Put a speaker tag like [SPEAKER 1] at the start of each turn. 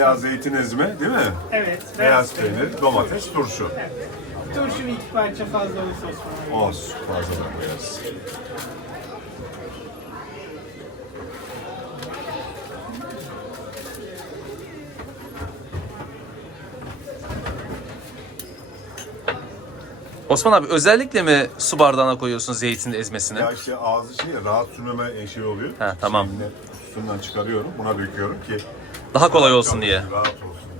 [SPEAKER 1] Beyaz zeytin ezme değil mi?
[SPEAKER 2] Evet.
[SPEAKER 1] Beyaz peynir, domates, turşu.
[SPEAKER 2] Evet. Turşu bir iki parça fazla olursa Osman abi.
[SPEAKER 1] Olsun, fazladan koyarız.
[SPEAKER 3] Osman abi özellikle mi su bardağına koyuyorsun zeytin ezmesini?
[SPEAKER 1] Ya işte ağzı rahat sürmeme şey oluyor.
[SPEAKER 3] He, tamam.
[SPEAKER 1] Üstünden çıkarıyorum, buna döküyorum ki
[SPEAKER 3] Daha kolay olsun diye.
[SPEAKER 1] rahat olsun.